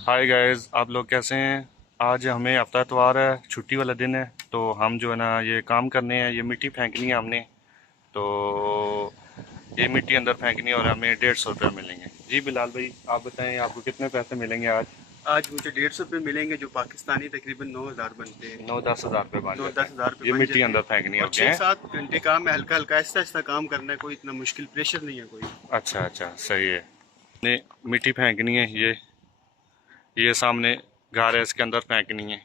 Hi guys, आप लोग कैसे हैं। आज हमें हफ्ता इतवार है, छुट्टी वाला दिन है, तो हम जो है ना ये काम करने हैं, ये मिट्टी फेंकनी है हमने। तो ये मिट्टी अंदर फेंकनी है और हमें 150 रुपये मिलेंगे। जी बिलाल भाई, आप बताएं आपको कितने पैसे मिलेंगे आज। आज मुझे 150 रुपये मिलेंगे, जो पाकिस्तानी तकरीबन 9,000 बनते हैं। 9-10 हज़ार रुपये बन नौ जाते दस हज़ार हैं। रुपये ये बन मिट्टी जाते अंदर हैं। फेंकनी और होते हैं। 6-7 घंटे काम है, हल्का हल्का आहिस्ता आहिस्ता काम करना है, कोई इतना मुश्किल प्रेशर नहीं है कोई। अच्छा अच्छा, सही है। ने मिट्टी फेंकनी है, ये सामने घर है, इसके अंदर फेंकनी है।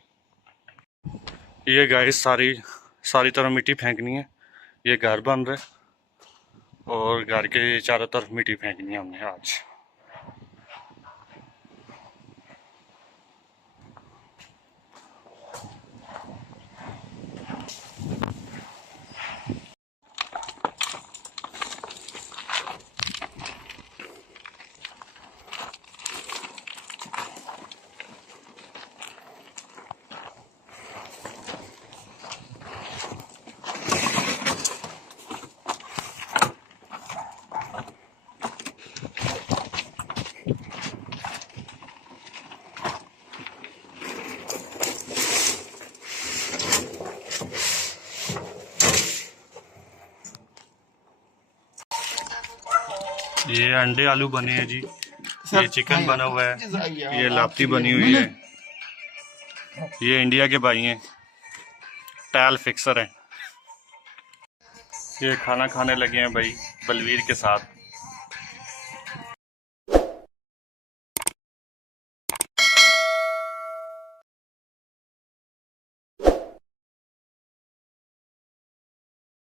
ये गाइस सारी सारी तरफ मिट्टी फेंकनी है। ये घर बन रहा है और घर के चारों तरफ मिट्टी फेंकनी है हमने आज। ये अंडे आलू बने हैं जी, ये चिकन बना हुआ है, ये लापसी बनी हुई है। ये इंडिया के भाई हैं, टाइल फिक्सर हैं। ये खाना खाने लगे हैं भाई बलवीर के साथ।